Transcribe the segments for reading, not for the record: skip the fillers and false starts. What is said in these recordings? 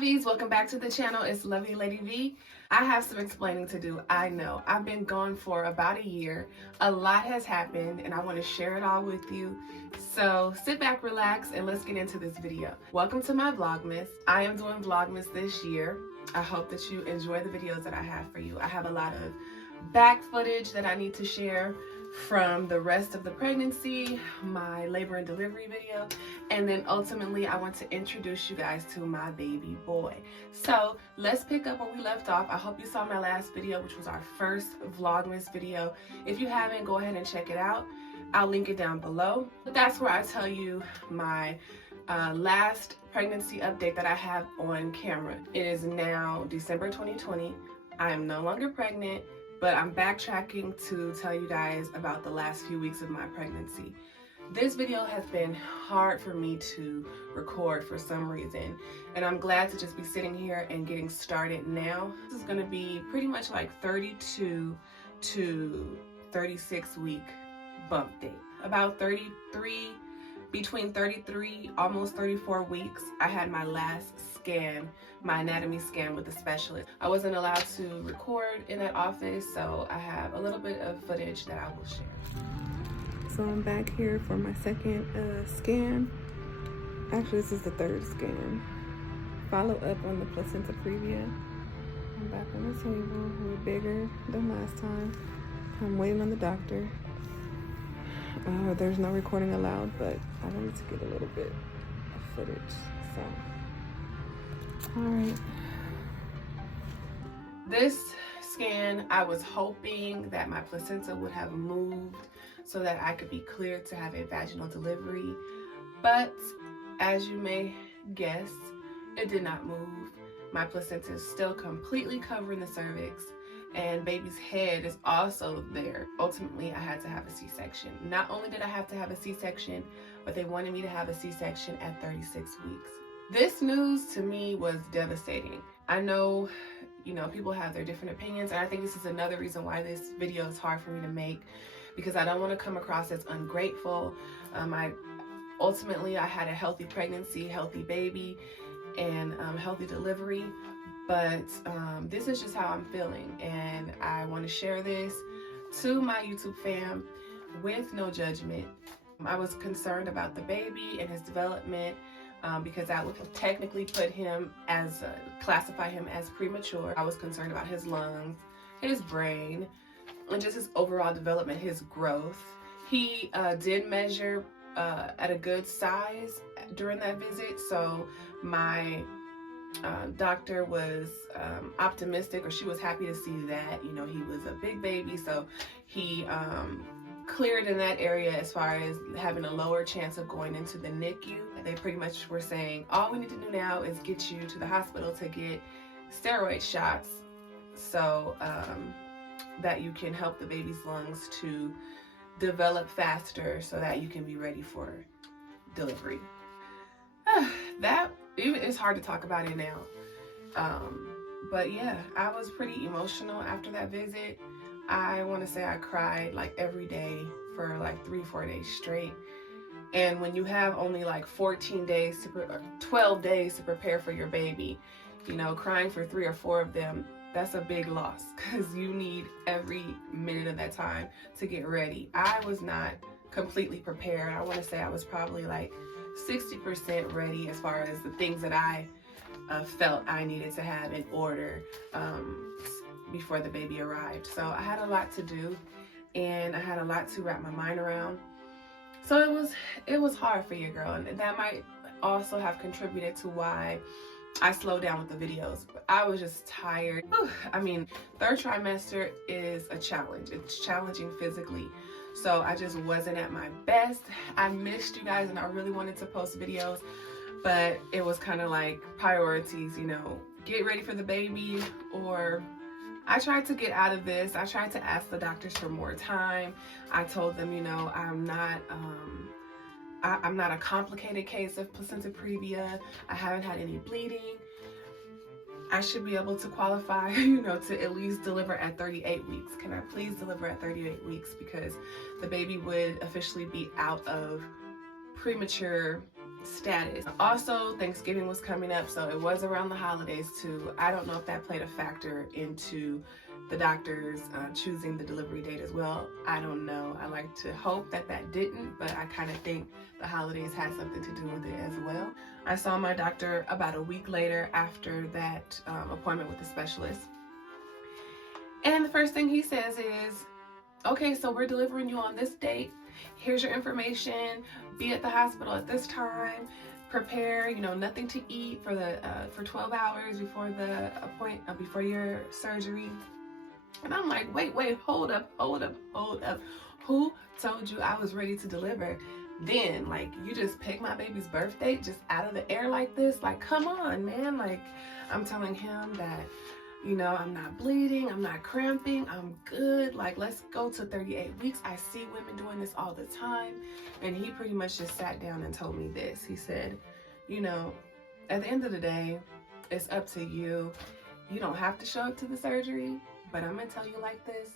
lovies, welcome back to the channel. It's Lovely Lady V. I have some explaining to do. I know I've been gone for about a year. A lot has happened and I want to share it all with you. So sit back, relax, and let's get into this video. Welcome to my Vlogmas. I am doing Vlogmas this year. I hope that you enjoy the videos that I have for you. I have a lot of back footage that I need to share from the rest of the pregnancy, my labor and delivery video, and then ultimately I want to introduce you guys to my baby boy. So let's pick up where we left off. I hope you saw my last video, which was our first Vlogmas video. If you haven't, go ahead and check it out. I'll link it down below. But that's where I tell you my last pregnancy update that I have on camera. It is now December 2020. I am no longer pregnant, but I'm backtracking to tell you guys about the last few weeks of my pregnancy. This video has been hard for me to record for some reason, and I'm glad to just be sitting here and getting started now. This is gonna be pretty much like 32 to 36 week bump date. About 33, between 33, almost 34 weeks, I had my last scan, my anatomy scan with the specialist. I wasn't allowed to record in that office, so I have a little bit of footage that I will share. So I'm back here for my second scan. Actually, this is the third scan. Follow up on the placenta previa. I'm back on the table. We're bigger than last time. I'm waiting on the doctor. There's no recording allowed, but I wanted to get a little bit of footage, so. All right. This scan, I was hoping that my placenta would have moved so that I could be cleared to have a vaginal delivery, but as you may guess, it did not move. My placenta is still completely covering the cervix, and baby's head is also there. Ultimately, I had to have a C-section. Not only did I have to have a C-section, but they wanted me to have a C-section at 36 weeks. This news to me was devastating. I know, people have their different opinions, and I think this is another reason why this video is hard for me to make, because I don't want to come across as ungrateful. Ultimately, I had a healthy pregnancy, healthy baby, and healthy delivery. But this is just how I'm feeling, and I want to share this to my YouTube fam with no judgment. I was concerned about the baby and his development because that would technically put him as, classify him as premature. I was concerned about his lungs, his brain, and just his overall development, his growth. He did measure at a good size during that visit, so my doctor was optimistic, or she was happy to see that. He was a big baby, so he cleared in that area as far as having a lower chance of going into the NICU. They pretty much were saying, all we need to do now is get you to the hospital to get steroid shots so that you can help the baby's lungs to develop faster so that you can be ready for delivery. That even it's hard to talk about it now, but yeah, I was pretty emotional after that visit. I want to say I cried like every day for like 3-4 days straight. And when you have only like 12 days to prepare for your baby, crying for 3 or 4 of them, that's a big loss, because you need every minute of that time to get ready. I was not completely prepared. I want to say I was probably like 60% ready as far as the things that I felt I needed to have in order before the baby arrived. So I had a lot to do, and I had a lot to wrap my mind around. So it was hard for your girl, and that might also have contributed to why I slowed down with the videos. But I was just tired. I mean, third trimester is a challenge. It's challenging physically. So I just wasn't at my best. I missed you guys, and I really wanted to post videos, but it was kind of like priorities, get ready for the baby, or I tried to get out of this. I tried to ask the doctors for more time. I told them, I'm not a complicated case of placenta previa. I haven't had any bleeding. I should be able to qualify, to at least deliver at 38 weeks. Can I please deliver at 38 weeks? Because the baby would officially be out of premature status. Also, Thanksgiving was coming up, so it was around the holidays too. I don't know if that played a factor into the doctors choosing the delivery date as well. I don't know. I like to hope that that didn't, but I kind of think the holidays had something to do with it as well. I saw my doctor about a week later after that appointment with the specialist. And the first thing he says is, okay, so we're delivering you on this date. Here's your information. Be at the hospital at this time. Prepare, nothing to eat for 12 hours before the before your surgery. And I'm like, wait, hold up. Who told you I was ready to deliver? Then, like, you just pick my baby's birth date just out of the air like this? Like, come on, man. Like, I'm telling him that, I'm not bleeding, I'm not cramping, I'm good. Like, let's go to 38 weeks. I see women doing this all the time. And he pretty much just sat down and told me this. He said, at the end of the day, it's up to you. You don't have to show up to the surgery, but I'm gonna tell you like this,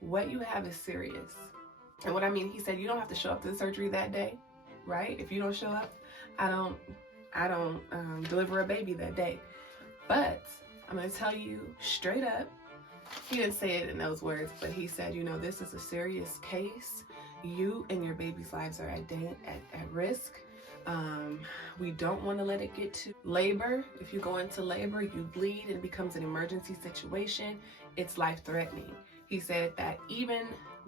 what you have is serious. And what I mean, he said, you don't have to show up to the surgery that day, right? If you don't show up, I don't deliver a baby that day. But I'm gonna tell you straight up, he didn't say it in those words, but he said, this is a serious case. You and your baby's lives are at risk. We don't want to let it get to labor. If you go into labor, you bleed and it becomes an emergency situation. It's life-threatening. He said that even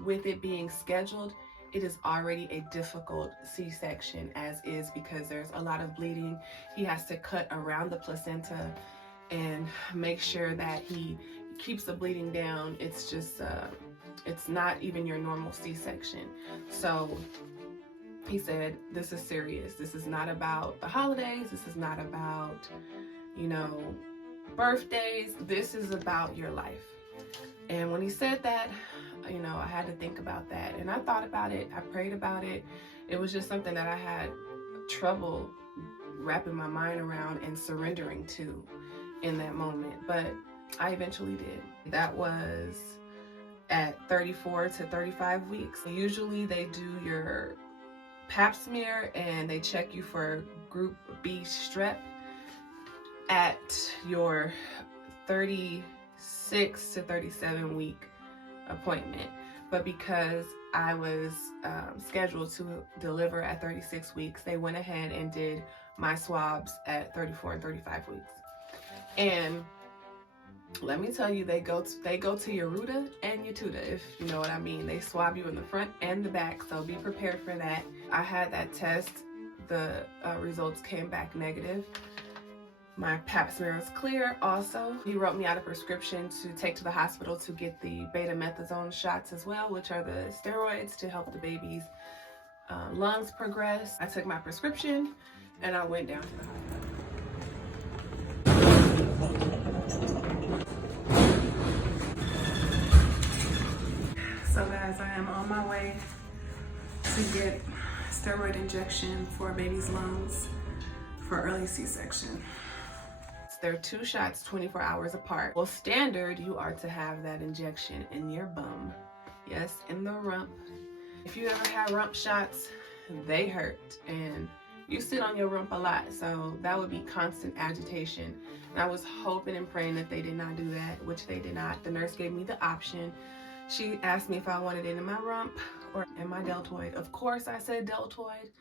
with it being scheduled, it is already a difficult C-section as is, because there's a lot of bleeding. He has to cut around the placenta and make sure that he keeps the bleeding down. It's just, it's not even your normal C-section. So he said, this is serious. This is not about the holidays. This is not about, birthdays. This is about your life. And when he said that, I had to think about that. And I thought about it. I prayed about it. It was just something that I had trouble wrapping my mind around and surrendering to in that moment. But I eventually did. That was at 34 to 35 weeks. Usually they do your pap smear and they check you for group B strep at your 36 to 37 week appointment. But because I was scheduled to deliver at 36 weeks, they went ahead and did my swabs at 34 and 35 weeks. And let me tell you, they go to your Ruta and your Tuta, if you know what I mean. They swab you in the front and the back, so be prepared for that. I had that test. The results came back negative. My pap smear was clear also. He wrote me out a prescription to take to the hospital to get the Betamethasone shots as well, which are the steroids to help the baby's lungs progress. I took my prescription and I went down to the hospital. So guys, I am on my way to get steroid injection for a baby's lungs for early C-section. There are 2 shots 24 hours apart. Well, standard, you are to have that injection in your bum. Yes, in the rump. If you ever had rump shots, they hurt. And you sit on your rump a lot, so that would be constant agitation. And I was hoping and praying that they did not do that, which they did not. The nurse gave me the option. She asked me if I wanted it in my rump or in my deltoid. Of course, I said deltoid.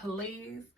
Please.